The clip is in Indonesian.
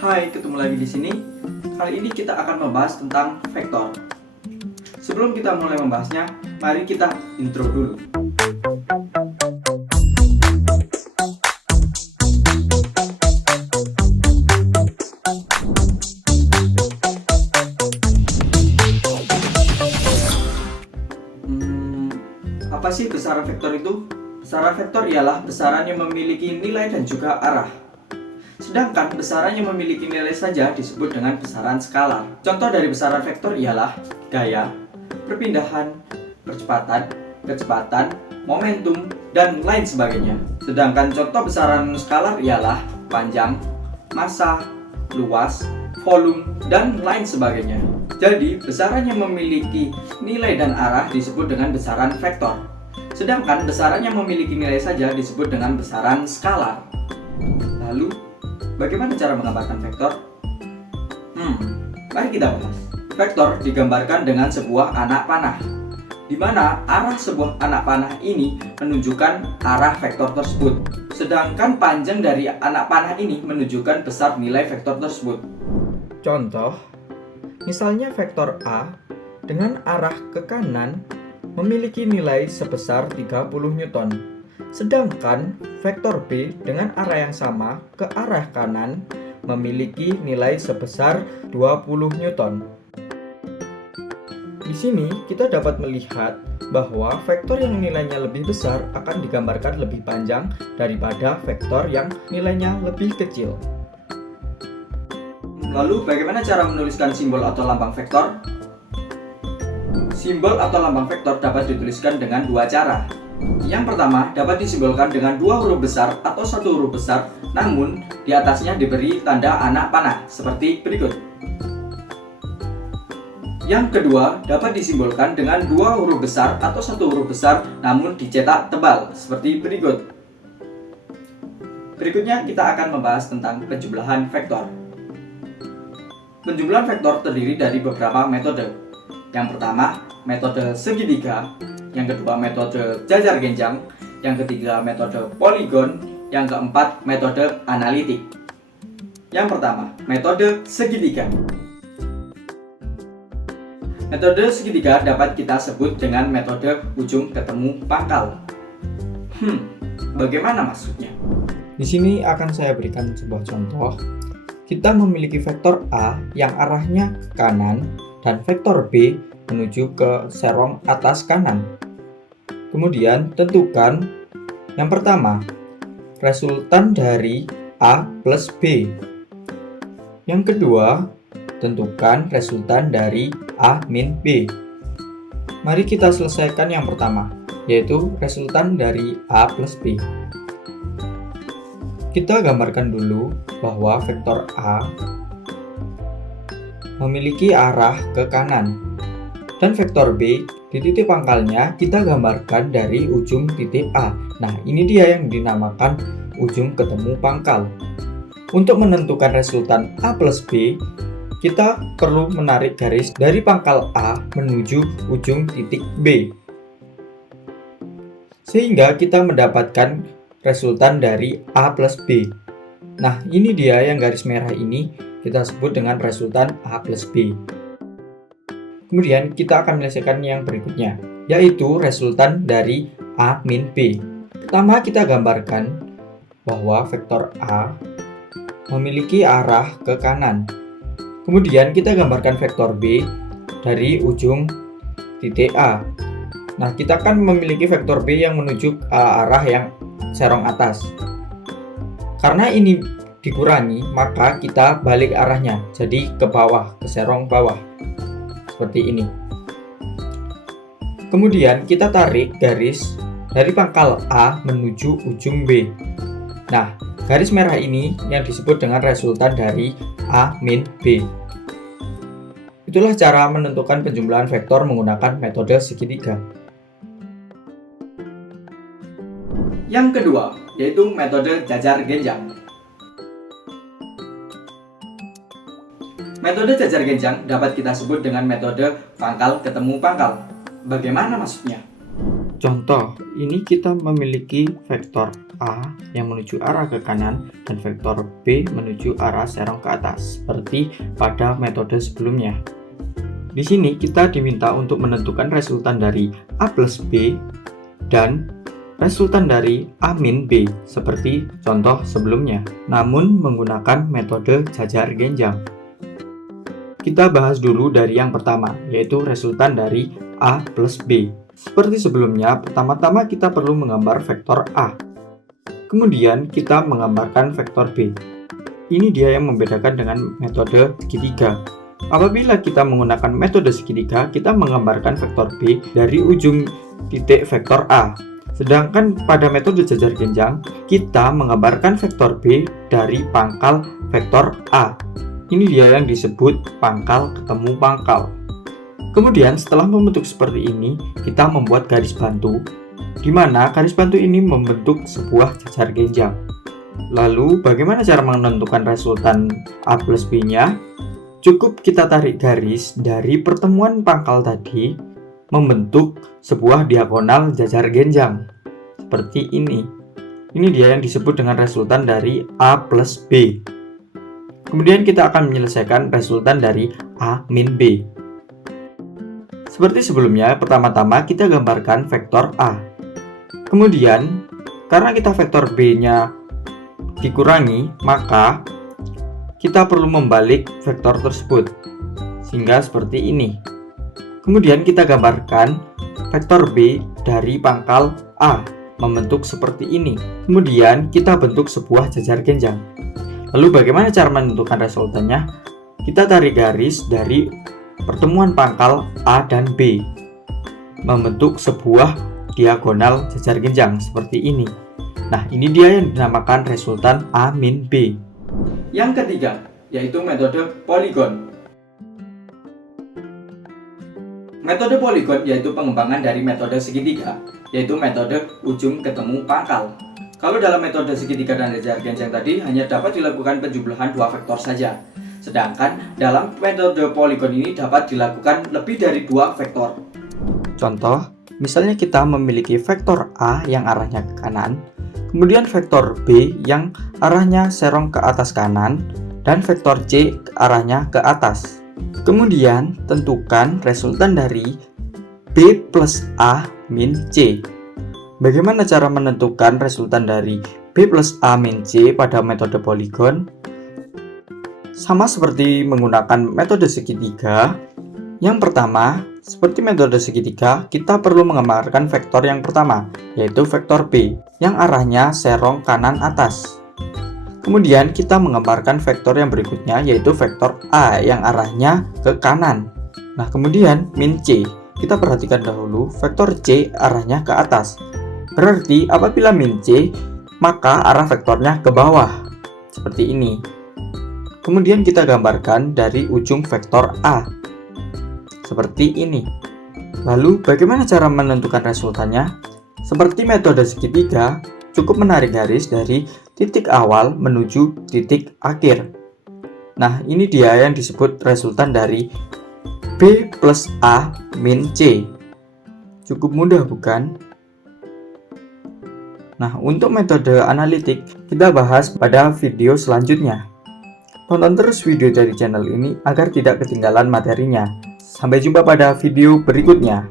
Hai, ketemu lagi di sini. Kali ini kita akan membahas tentang vektor. Sebelum kita mulai membahasnya, mari kita intro dulu. Apa sih besaran vektor itu? Besaran vektor ialah besaran yang memiliki nilai dan juga arah. Sedangkan besaran yang memiliki nilai saja disebut dengan besaran skalar. Contoh dari besaran vektor ialah gaya, perpindahan, kecepatan, momentum, dan lain sebagainya. Sedangkan contoh besaran skalar ialah panjang, massa, luas, volume, dan lain sebagainya. Jadi, besaran yang memiliki nilai dan arah disebut dengan besaran vektor. Sedangkan besaran yang memiliki nilai saja disebut dengan besaran skalar. Lalu, bagaimana cara menggambarkan vektor? Mari kita bahas. Vektor digambarkan dengan sebuah anak panah, di mana arah sebuah anak panah ini menunjukkan arah vektor tersebut. Sedangkan panjang dari anak panah ini menunjukkan besar nilai vektor tersebut. Contoh, misalnya vektor A dengan arah ke kanan memiliki nilai sebesar 30 Newton. Sedangkan vektor B dengan arah yang sama ke arah kanan memiliki nilai sebesar 20 Newton. Di sini kita dapat melihat bahwa vektor yang nilainya lebih besar akan digambarkan lebih panjang daripada vektor yang nilainya lebih kecil. Lalu bagaimana cara menuliskan simbol atau lambang vektor? Simbol atau lambang vektor dapat dituliskan dengan dua cara. Yang pertama dapat disimbolkan dengan dua huruf besar atau satu huruf besar, namun di atasnya diberi tanda anak panah seperti berikut. Yang kedua dapat disimbolkan dengan dua huruf besar atau satu huruf besar, namun dicetak tebal seperti berikut. Berikutnya kita akan membahas tentang penjumlahan vektor. Penjumlahan vektor terdiri dari beberapa metode. Yang pertama, metode segitiga. Yang kedua, metode jajar genjang. Yang ketiga, metode poligon. Yang keempat, metode analitik. Yang pertama, metode segitiga. Metode segitiga dapat kita sebut dengan metode ujung ketemu pangkal. Bagaimana maksudnya? Di sini akan saya berikan sebuah contoh. Kita memiliki vektor A yang arahnya kanan dan vektor B menuju ke serong atas kanan. Kemudian tentukan yang pertama, resultan dari A plus B. Yang kedua, tentukan resultan dari A min B. Mari kita selesaikan yang pertama, yaitu resultan dari A plus B. Kita gambarkan dulu bahwa vektor A memiliki arah ke kanan. Dan vektor B di titik pangkalnya kita gambarkan dari ujung titik A. Nah, ini dia yang dinamakan ujung ketemu pangkal. Untuk menentukan resultan A plus B, kita perlu menarik garis dari pangkal A menuju ujung titik B. Sehingga kita mendapatkan resultan dari A plus B. Nah, ini dia yang garis merah ini kita sebut dengan resultan A plus B. Kemudian kita akan menyelesaikan yang berikutnya, yaitu resultan dari A min B. Pertama kita gambarkan bahwa vektor A memiliki arah ke kanan. Kemudian kita gambarkan vektor B dari ujung titik A. Nah, kita kan memiliki vektor B yang menuju arah yang serong atas. Karena ini dikurangi, maka kita balik arahnya, jadi ke bawah, ke serong bawah. Seperti ini. Kemudian kita tarik garis dari pangkal A menuju ujung B. Nah, garis merah ini yang disebut dengan resultan dari A min B. Itulah cara menentukan penjumlahan vektor menggunakan metode segitiga. Yang kedua, yaitu metode jajar genjang. Metode jajar genjang dapat kita sebut dengan metode pangkal ketemu pangkal. Bagaimana maksudnya? Contoh, ini kita memiliki vektor A yang menuju arah ke kanan dan vektor B menuju arah serong ke atas, seperti pada metode sebelumnya. Di sini kita diminta untuk menentukan resultan dari A plus B dan resultan dari A min B, seperti contoh sebelumnya, namun menggunakan metode jajar genjang. Kita bahas dulu dari yang pertama, yaitu resultan dari A plus B. Seperti sebelumnya, pertama-tama kita perlu menggambar vektor A. Kemudian kita menggambarkan vektor B. Ini dia yang membedakan dengan metode segitiga. Apabila kita menggunakan metode segitiga, kita menggambarkan vektor B dari ujung titik vektor A. Sedangkan pada metode jajar genjang, kita menggambarkan vektor B dari pangkal vektor A. Ini dia yang disebut pangkal ketemu pangkal. Kemudian setelah membentuk seperti ini, kita membuat garis bantu, di mana garis bantu ini membentuk sebuah jajar genjang. Lalu bagaimana cara menentukan resultan A plus B-nya? Cukup kita tarik garis dari pertemuan pangkal tadi, membentuk sebuah diagonal jajar genjang. Seperti ini. Ini dia yang disebut dengan resultan dari A plus B. Kemudian kita akan menyelesaikan resultan dari A min B. Seperti sebelumnya, pertama-tama kita gambarkan vektor A. Kemudian, karena kita vektor B-nya dikurangi, maka kita perlu membalik vektor tersebut. Sehingga seperti ini. Kemudian kita gambarkan vektor B dari pangkal A, membentuk seperti ini. Kemudian kita bentuk sebuah jajar genjang. Lalu bagaimana cara menentukan resultannya? Kita tarik garis dari pertemuan pangkal A dan B, membentuk sebuah diagonal jajar genjang seperti ini. Nah, ini dia yang dinamakan resultan A min B. Yang ketiga, yaitu metode poligon. Metode poligon yaitu pengembangan dari metode segitiga, yaitu metode ujung ketemu pangkal. Kalau dalam metode segitiga dan jajar genjang tadi hanya dapat dilakukan penjumlahan dua vektor saja. Sedangkan dalam metode poligon ini dapat dilakukan lebih dari dua vektor. Contoh, misalnya kita memiliki vektor A yang arahnya ke kanan, kemudian vektor B yang arahnya serong ke atas kanan, dan vektor C arahnya ke atas. Kemudian tentukan resultan dari B plus A min C. Bagaimana cara menentukan resultan dari B plus A min C pada metode poligon? Sama seperti menggunakan metode segitiga. Yang pertama, seperti metode segitiga, kita perlu menggambarkan vektor yang pertama, yaitu vektor B, yang arahnya serong kanan atas. Kemudian kita menggambarkan vektor yang berikutnya, yaitu vektor A, yang arahnya ke kanan. Nah, kemudian min C. Kita perhatikan dahulu, vektor C arahnya ke atas. Berarti apabila min C, maka arah vektornya ke bawah. Seperti ini. Kemudian kita gambarkan dari ujung vektor A. Seperti ini. Lalu bagaimana cara menentukan resultannya? Seperti metode segitiga, cukup menarik garis dari titik awal menuju titik akhir. Nah, ini dia yang disebut resultan dari B plus A min C. Cukup mudah bukan? Nah, untuk metode analitik kita bahas pada video selanjutnya. Tonton terus video dari channel ini agar tidak ketinggalan materinya. Sampai jumpa pada video berikutnya.